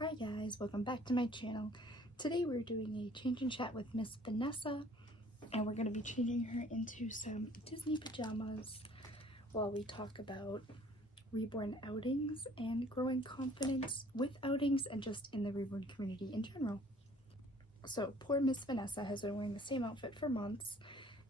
Hi guys, welcome back to my channel. Today we're doing a change and chat with Miss Vanessa, and we're going to be changing her into some Disney pajamas while we talk about reborn outings and growing confidence with outings and just in the reborn community in general. So poor Miss Vanessa has been wearing the same outfit for months.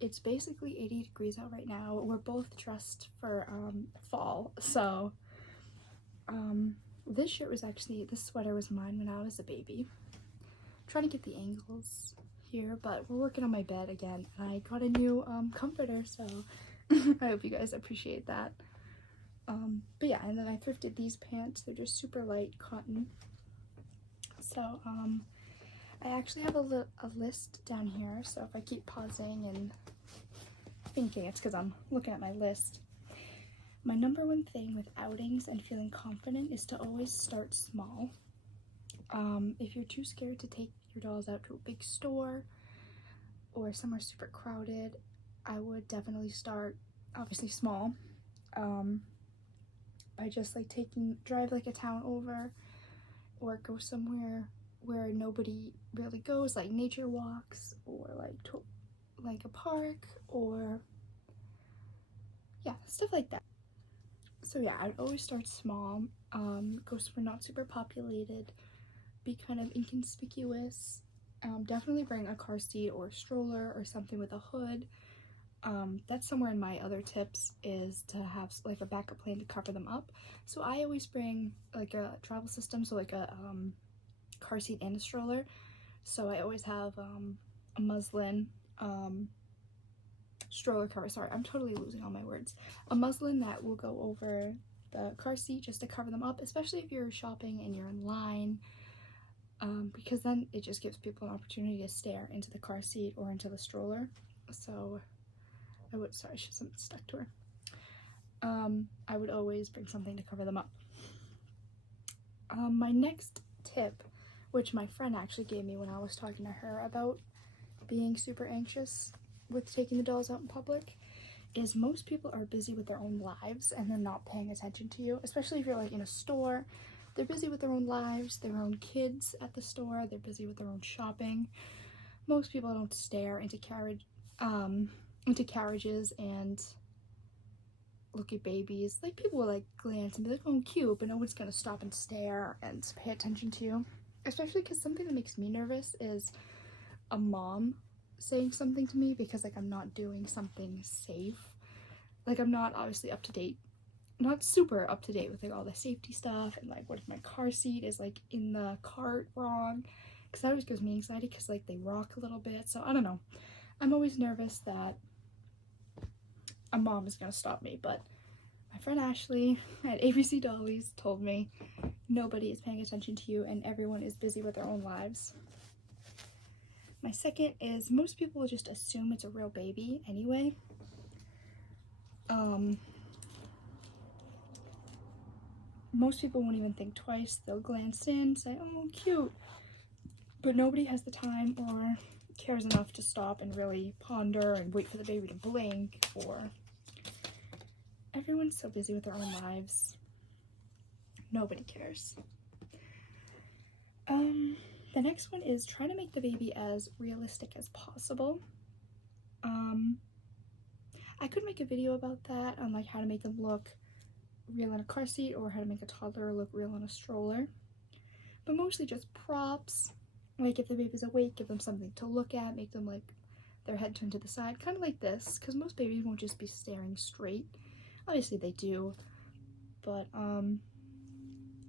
It's basically 80 degrees out right now. We're both dressed for fall, so this sweater was mine when I was a baby. I'm trying to get the angles here, but we're working on my bed again, and I got a new comforter, so I hope you guys appreciate that. But yeah, and then I thrifted these pants. They're just super light cotton. So I actually have a list down here, so if I keep pausing and thinking, it's because I'm looking at my list. My number one thing with outings and feeling confident is to always start small. If you're too scared to take your dolls out to a big store or somewhere super crowded, I would definitely start obviously small, by just like drive like a town over, or go somewhere where nobody really goes, like nature walks, or like a park, or yeah, stuff like that. So yeah, I'd always start small, go somewhere not super populated, be kind of inconspicuous. Definitely bring a car seat or a stroller or something with a hood. That's somewhere in my other tips, is to have like a backup plan to cover them up. So I always bring like a travel system, so like a car seat and a stroller. So I always have a muslin stroller cover. Sorry, I'm totally losing all my words. A muslin that will go over the car seat just to cover them up, especially if you're shopping and you're in line, because then it just gives people an opportunity to stare into the car seat or into the stroller. So sorry, she's stuck to her. I would always bring something to cover them up. My next tip, which my friend actually gave me when I was talking to her about being super anxious with taking the dolls out in public, is most people are busy with their own lives and they're not paying attention to you, especially if you're like in a store. They're busy with their own lives, their own kids at the store, they're busy with their own shopping. Most people don't stare into carriages and look at babies. Like, people will like glance and be like, oh cute, but no one's gonna stop and stare and pay attention to you. Especially because something that makes me nervous is a mom saying something to me because like I'm not doing something safe. Like, I'm not obviously up to date, not super up to date with like all the safety stuff, and like what if my car seat is like in the cart wrong, because that always gives me anxiety because like they rock a little bit. So I don't know, I'm always nervous that a mom is gonna stop me. But my friend Ashley at ABC Dollies told me nobody is paying attention to you and everyone is busy with their own lives. My second is most people just assume it's a real baby anyway. Most people won't even think twice. They'll glance in, say, oh, cute. But nobody has the time or cares enough to stop and really ponder and wait for the baby to blink, or everyone's so busy with their own lives. Nobody cares. The next one is try to make the baby as realistic as possible. I could make a video about that, on like how to make them look real in a car seat or how to make a toddler look real in a stroller. But mostly just props. Like, if the baby's awake, give them something to look at, make them like their head turned to the side, kind of like this, because most babies won't just be staring straight. Obviously they do, but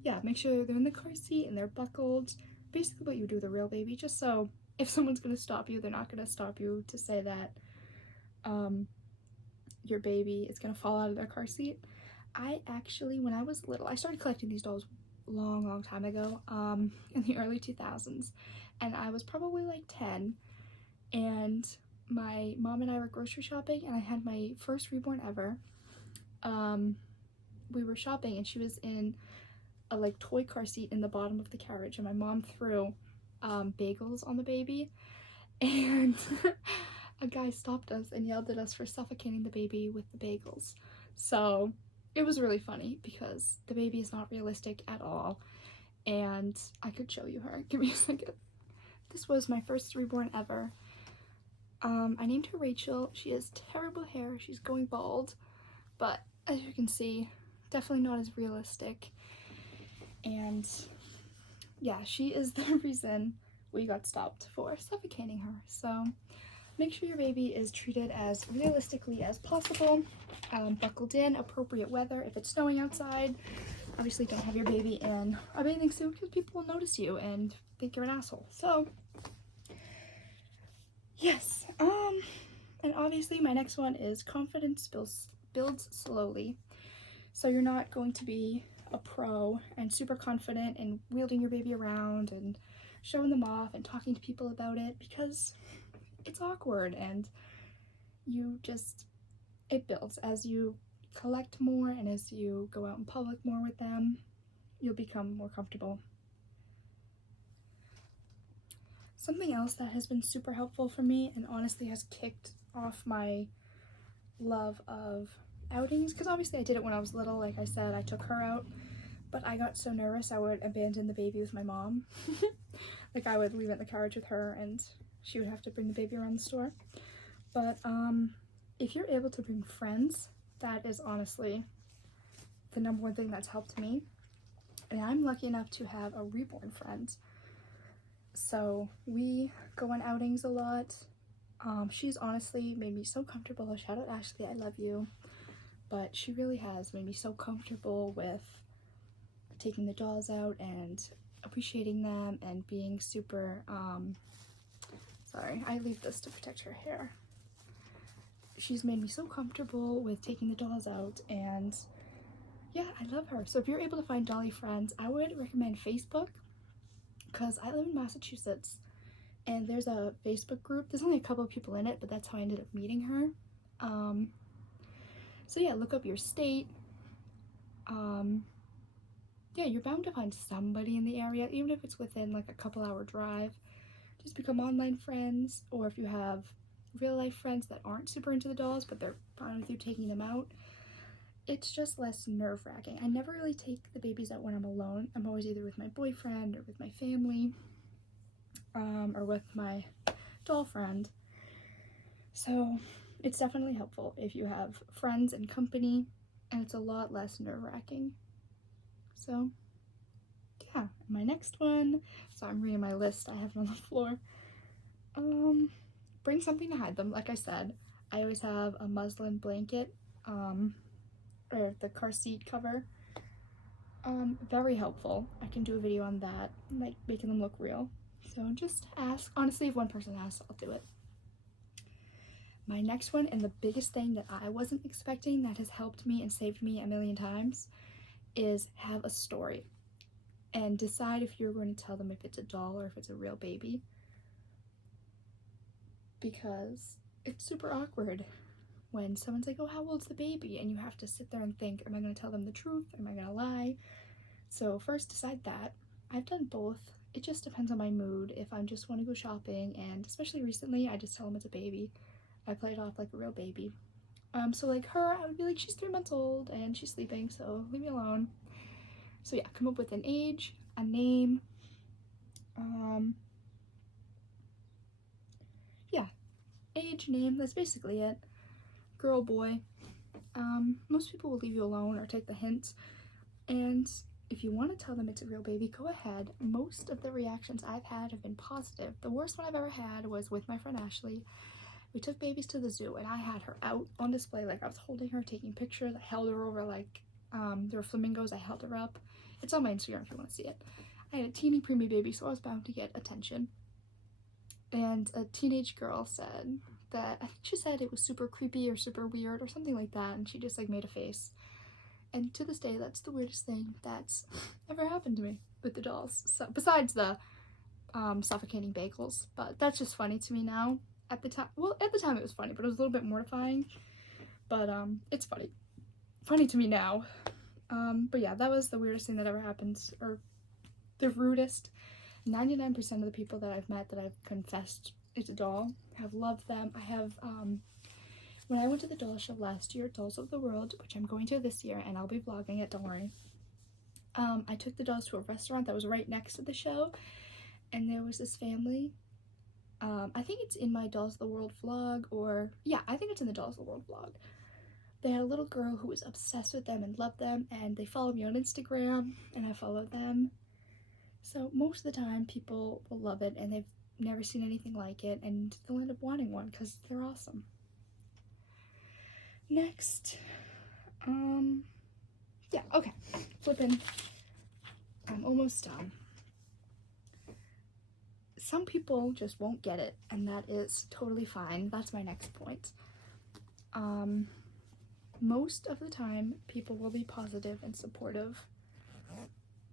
yeah, make sure they're in the car seat and they're buckled. Basically what you do with a real baby, just so if someone's gonna stop you, they're not gonna stop you to say that your baby is gonna fall out of their car seat. I actually, when I was little, I started collecting these dolls long time ago, in the early 2000s, and I was probably like 10, and my mom and I were grocery shopping, and I had my first reborn ever. We were shopping and she was in a like toy car seat in the bottom of the carriage, and my mom threw bagels on the baby, and a guy stopped us and yelled at us for suffocating the baby with the bagels. So it was really funny because the baby is not realistic at all, and I could show you her. Give me a second. This was my first reborn ever. I named her Rachel. She has terrible hair. She's going bald, but as you can see, definitely not as realistic. And yeah, she is the reason we got stopped for suffocating her. So make sure your baby is treated as realistically as possible, buckled in, appropriate weather. If it's snowing outside, obviously don't have your baby in a bathing suit because people will notice you and think you're an asshole. So yes, and obviously my next one is confidence builds slowly. So you're not going to be a pro and super confident and wielding your baby around and showing them off and talking to people about it, because it's awkward, and it builds as you collect more and as you go out in public more with them. You'll become more comfortable. Something else that has been super helpful for me and honestly has kicked off my love of outings, because obviously I did it when I was little. Like I said, I took her out, but I got so nervous I would abandon the baby with my mom. Like I would leave it in the carriage with her and she would have to bring the baby around the store. But if you're able to bring friends, that is honestly the number one thing that's helped me. And I'm lucky enough to have a reborn friend. So we go on outings a lot. She's honestly made me so comfortable. Shout out Ashley, I love you. But she really has made me so comfortable with taking the dolls out and appreciating them and being super, sorry, I leave this to protect her hair. She's made me so comfortable with taking the dolls out, and yeah, I love her. So if you're able to find dolly friends, I would recommend Facebook, because I live in Massachusetts and there's a Facebook group. There's only a couple of people in it, but that's how I ended up meeting her. So yeah, look up your state. Yeah, you're bound to find somebody in the area, even if it's within like a couple-hour drive. Just become online friends, or if you have real life friends that aren't super into the dolls but they're fine with you taking them out, it's just less nerve-wracking. I never really take the babies out when I'm alone. I'm always either with my boyfriend or with my family, or with my doll friend. So it's definitely helpful if you have friends and company, and it's a lot less nerve-wracking. So yeah, my next one, so I'm reading my list I have on the floor. Bring something to hide them. Like I said, I always have a muslin blanket, or the car seat cover. Very helpful. I can do a video on that, like making them look real. So just ask. Honestly, if one person asks, I'll do it. My next one, and the biggest thing that I wasn't expecting that has helped me and saved me a million times, is have a story. And decide if you're going to tell them if it's a doll or if it's a real baby. Because it's super awkward when someone's like, oh, how old's the baby? And you have to sit there and think, am I going to tell them the truth? Am I going to lie? So first decide that. I've done both. It just depends on my mood. If I just want to go shopping, and especially recently, I just tell them it's a baby. I play it off like a real baby. So like her, I would be like, she's 3 months old and she's sleeping, so leave me alone. So yeah, come up with an age, a name, yeah, age, name, that's basically it. Girl, boy. Most people will leave you alone or take the hint, and if you want to tell them it's a real baby, go ahead. Most of the reactions I've had have been positive. The worst one I've ever had was with my friend Ashley. We took babies to the zoo and I had her out on display, like I was holding her, taking pictures. I held her over like there were flamingos. I held her up. It's on my Instagram if you want to see it. I had a teeny preemie baby, so I was bound to get attention. And a teenage girl said that, I think she said it was super creepy or super weird or something like that, and she just like made a face. And to this day, that's the weirdest thing that's ever happened to me with the dolls. So besides the suffocating bagels, but that's just funny to me now. At the time, well, at the time it was funny, but it was a little bit mortifying. But it's funny to me now. But yeah, that was the weirdest thing that ever happened, or the rudest. 99% of the people that I've met that I've confessed it's a doll have loved them. I have, when I went to the doll show last year, Dolls of the World, which I'm going to this year, and I'll be vlogging it, don't worry. I took the dolls to a restaurant that was right next to the show, and there was this family. I think it's in my Dolls of the World vlog, or yeah, I think it's in the Dolls of the World vlog. They had a little girl who was obsessed with them and loved them, and they follow me on Instagram, and I follow them. So most of the time, people will love it, and they've never seen anything like it, and they'll end up wanting one because they're awesome. Next, yeah, okay, flipping. I'm almost done. Some people just won't get it, and that is totally fine. That's my next point. Most of the time, people will be positive and supportive,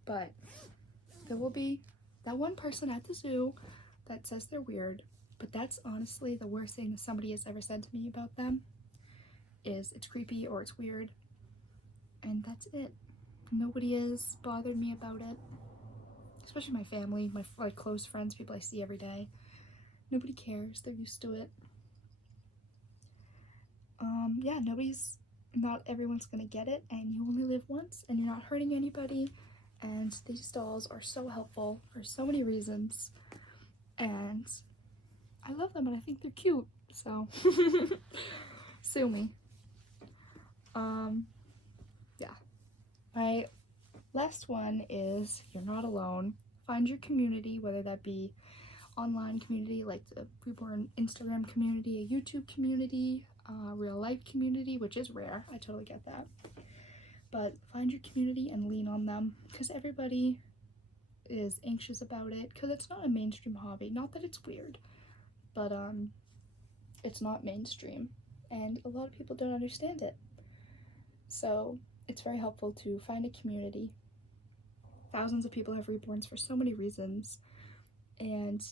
but there will be that one person at the zoo that says they're weird, but that's honestly the worst thing somebody has ever said to me about them, is it's creepy or it's weird, and that's it. Nobody has bothered me about it, especially my family, my close friends, people I see every day. Nobody cares, they're used to it. Yeah, not everyone's gonna get it, and you only live once, and you're not hurting anybody, and these dolls are so helpful for so many reasons, and I love them and I think they're cute, so sue me. Yeah. My last one is you're not alone. Find your community, whether that be online community like the Reborn Instagram community, a YouTube community, real life community, which is rare, I totally get that. But find your community and lean on them, because everybody is anxious about it, because it's not a mainstream hobby. Not that it's weird, but it's not mainstream, and a lot of people don't understand it. So it's very helpful to find a community. Thousands of people have reborns for so many reasons, and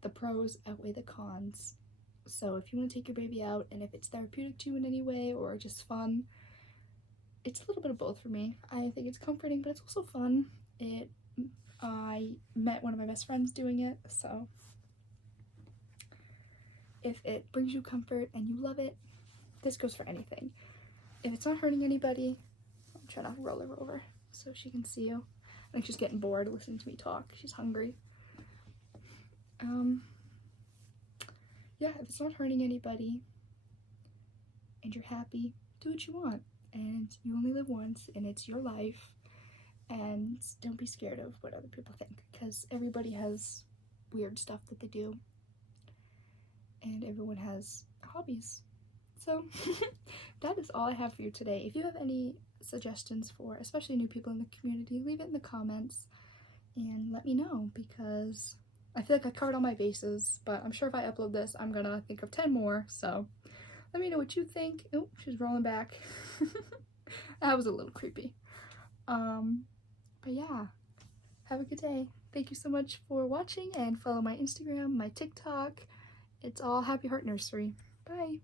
the pros outweigh the cons. So if you want to take your baby out, and if it's therapeutic to you in any way or just fun, it's a little bit of both for me. I think it's comforting, but it's also fun. I met one of my best friends doing it, so if it brings you comfort and you love it, this goes for anything. If it's not hurting anybody, I'm trying to roll her over so she can see you. I think she's getting bored listening to me talk. She's hungry. Yeah, if it's not hurting anybody and you're happy, do what you want. And you only live once, and it's your life. And don't be scared of what other people think, because everybody has weird stuff that they do. And everyone has hobbies. So that is all I have for you today. If you have any suggestions for especially new people in the community, leave it in the comments and let me know, because I feel like I covered all my bases, but I'm sure if I upload this, I'm gonna think of 10 more, so let me know what you think. Oh, she's rolling back. That was a little creepy. But yeah, have a good day. Thank you so much for watching, and follow my Instagram, my TikTok. It's all Happy Heart Nursery. Bye.